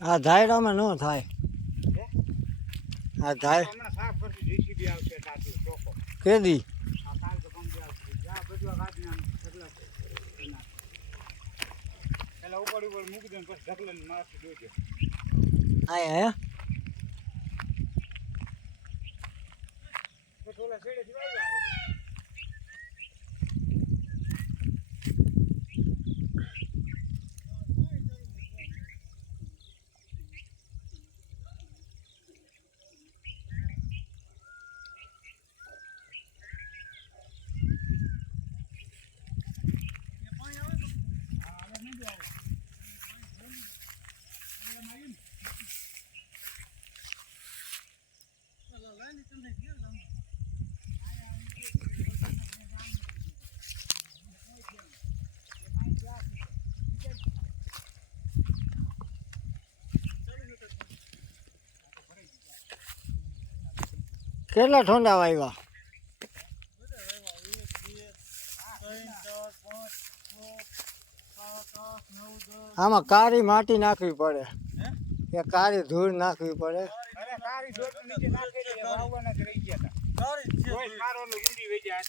આ ધાયરામાં ન થાય. આ ધાય હમણાં સાફ કરતી જીસીબી આવશે તાતું ચોકો કેદી આ કાલ તો કમ આવશે આ બધું કાઢીને આમ ઢગલા પેલા ઉપર મૂકી દે પછી ઢગલાને મારથી દોજો આયા હે તો થોડા છેડેથી વાળવા કેટલા ઠોંડા વાવ્યા? આમાં કાળી માટી નાખવી પડે કે કાળી ધૂળ નાખવી પડે? અરે કારી ધોત નીચે નાખી દે વાવવાના જ રહી ગયા હતા કારી છે કોઈ મારોનું ઊંડી વઈ ગયા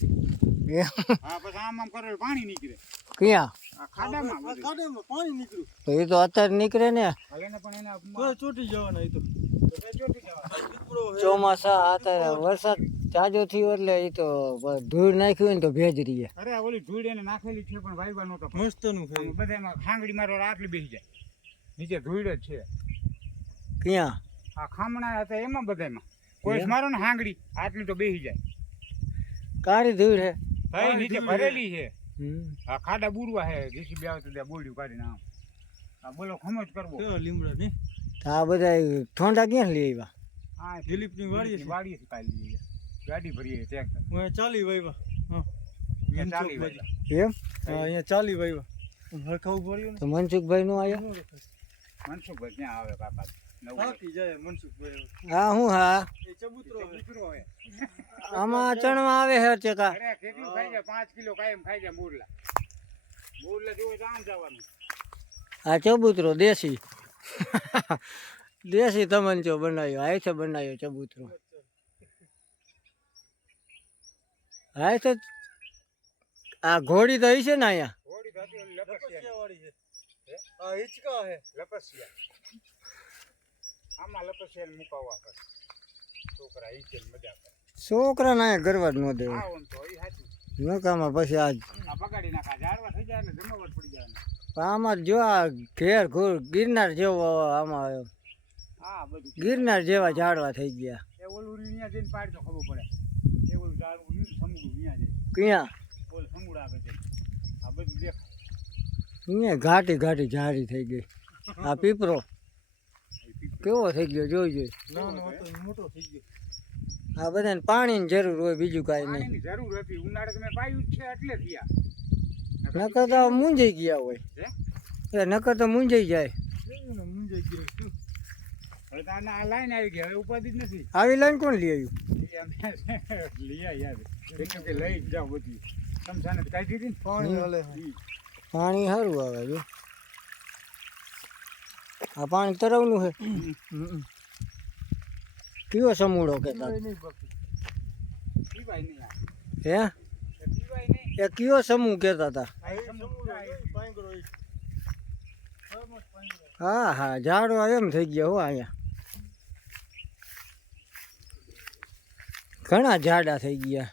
હા પછી આમ કરેલ પાણી નીકળે ક્યાં? આ ખાડામાં પાણી નીકળ્યું તો એ તો અત્યારે નીકળે ને. હાલે ને પણ એના ચોટી જવાના એ તો ચોટી જવાના ચોમાસા અત્યારે વરસાદ જાજો થયો એટલે એ તો ધૂળ નાખ્યું ને તો ભેજ રહીએ. અરે ઓલી ધૂળ એને નાખેલી છે પણ વાયવા નહોતો મસ્ત નું છે બધામાં ખાંગડી મારો આટલી બેસી જાય નીચે ધૂળ જ છે. ક્યાં? આ ખામણા હતા એમાં બધામાં કોઈ મારો ને હાંગડી આટલી તો બેસી જાય. કાળી ધૂળ હે ભાઈ નીચે ભરેલી છે. આ ખાડા બુરવા હે જીસીબી આવે તો ત્યાં બોલ્યું કાઢીને આમ આ બોલો ખમો જ કરવો લીમડા ની. આ બધા ઠોંડા ક્યાં લઈ આવ્યા? હા દિલીપની વાડીએ કાઢી લઈએ ગાડી ભરીએ ટ્રેક્ટર હું ચાલી વાયવા હા ચાલી વાયવા એમ હા અહીંયા ચાલી વાયવા હરખાવું પડ્યું તો મનસુખભાઈ નું આયા? મનસુખભાઈ ક્યાં આવે બાપા થાકી જાય મનસુખભાઈ. હા હું હા એ ચબૂતરો હે આમાં ચણવા આવે હે ચકા. અરે કેટલું ખાઈ જાય 5 કિલો કાયમ ખાઈ જાય મોરલા જોવે તો આમ જવાનું. આ ચબૂતરો દેશી દેશી તમંચો બનાવ્યો હાથે બનાવ્યો ચબૂતરો. હા તો આ ઘોડી તો હશે ને અહીંયા? ઘોડી તો હતી લપસિયા વાળી છે આ હિચકા હે લપસિયા આમાં લપસિયા મુકાવવા પડે છોકરા હિચકે મજા કરે. છોકરા ના ગરવા જ ન દેવા હા ઓમ તો એ સાચું નકામાં પછી આ બગાડી નાખા ઝાડવા થઈ જાય ને જમાવટ પડી જાય. આમાં જો આ ઘેર ઘોર ગિરનાર જેવો આમાં હા બધું ગિરનાર જેવા ઝાડવા થઈ ગયા. એ ઓલું અહીંયા જઈને પાડ તો ખબર પડે એ ઓલું ઝાડવું સમુડું અહીંયા જાય ક્યાં? ઓલ સમુડા આગળ જાય આ બધું દેખાય. અહીંયા ઘાટી ઘાટી ઝાડી થઈ ગઈ. આ પીપરો કેવો થઈ ગયો જોઈ જોઈ. મોટો થઈ ગયો. આ બધાને પાણીની જરૂર હોય બીજું કાંઈ નહીં. પાણીની જરૂર હતી ઉનાળે મેં પાયું જ છે એટલે થયા નકર તો મૂંઝાઈ ગયા હોય. એ નકર તો મૂંઝાઈ જાય. મૂંઝાઈ ગયો હવે તો આ લાઈન આવી ગઈ હવે ઉપાધિ જ નથી. આવી લાઈન કોણ લઈ આવ્યું? લઈ યાર કે લઈ જાઓ બધી સમસાને કાઢી દીધી ને પાણી હલે પાણી સારું આવે જો. આ પાણી તરવનું છે. કયો સમૂળો કેતા હે? એ કયો સમૂહ કેતા હતા? હા હા ઝાડવા એમ થઈ ગયા હો. અહીંયા ઘણા ઝાડા થઈ ગયા.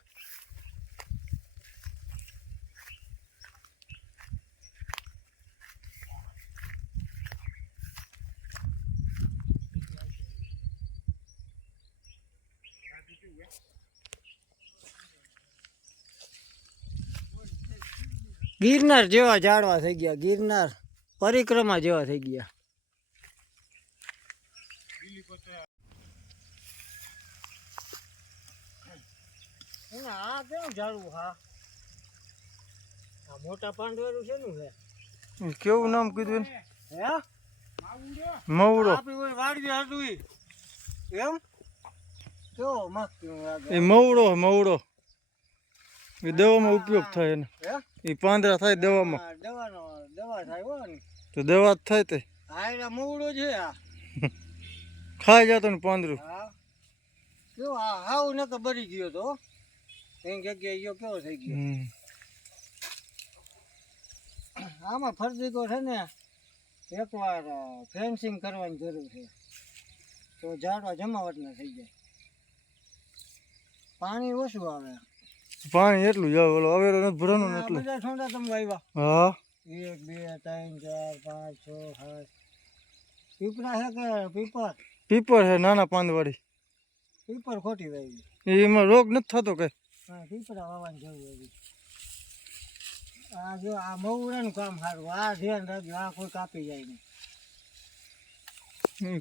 ગિરનાર જેવા ઝાડવા થઈ ગયા. ગિરનાર પરિક્રમા જેવા થઈ ગયા. આ કેવું ઝાડવું? હા આ મોટા પાંડવેરું છે નું છે. કેવું નામ કીધું? હે મવડો. આપી કોઈ વાડી હતું એમ કેવો મસ્ત એ મવડો એ દવામાં ઉપયોગ થાય એને. એ પાંદડા થાય દવામાં. દવા થાય હો ને તો દવા જ થાય તે. હા એના મવડો છે. આ ખાઈ જતો ને પાંદરું. હા જો આ હાવ ન તો બરી ગયો તો કઈ જગ્યાએ ગયો કેવો થઈ ગયો. આમાં ફરતી તો છે ને એકવાર ફેન્સિંગ કરવાની જરૂર છે તો ઝાડવા જમાવટના થઈ જાય. પાણી ઓછું આવે. પાણી એટલું જ આવે, ઓલો અવેરો નથી ભરવાનું ને આ એટલે. બધા છોડા તમે વાવ્યા હા 1 2 3 4 5 6 7 પીપળા છે કે પીપર? પીપર છે નાના પાંદવાળી. પીપર ખોટી વાવી. એમાં રોગ નથી થતો કઈ. હા પીપળા વાવવાની જરૂર હતી. આ જો આ મવડાનું કામ સારું. આ ધ્યાન રાખજો, આ કોઈ કાપી જાય નહીં.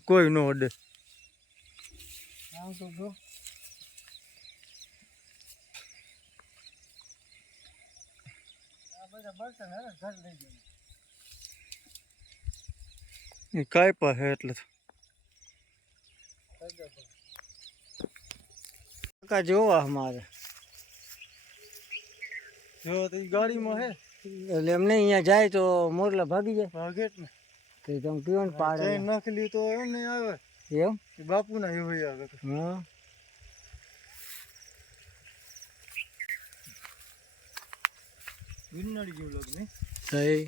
કોઈ ન અડે. આમ તો જો આ બધા બળતણ હવે ઘર લઈ જાય. કાંઈ છે એટલે કાકા જોવા અમારે જો તો ગાડીમાં હે એટલે એમને અહીંયા જાય તો મોરલા ભાગી જાય. ભાગેટ ને તો તમે પીવાનું પાડે નાખેલી તો એમ નહીં આવે. એમ? બાપુ ના એવું આવે. હા વિનડી જેવું લાગે ને. સહી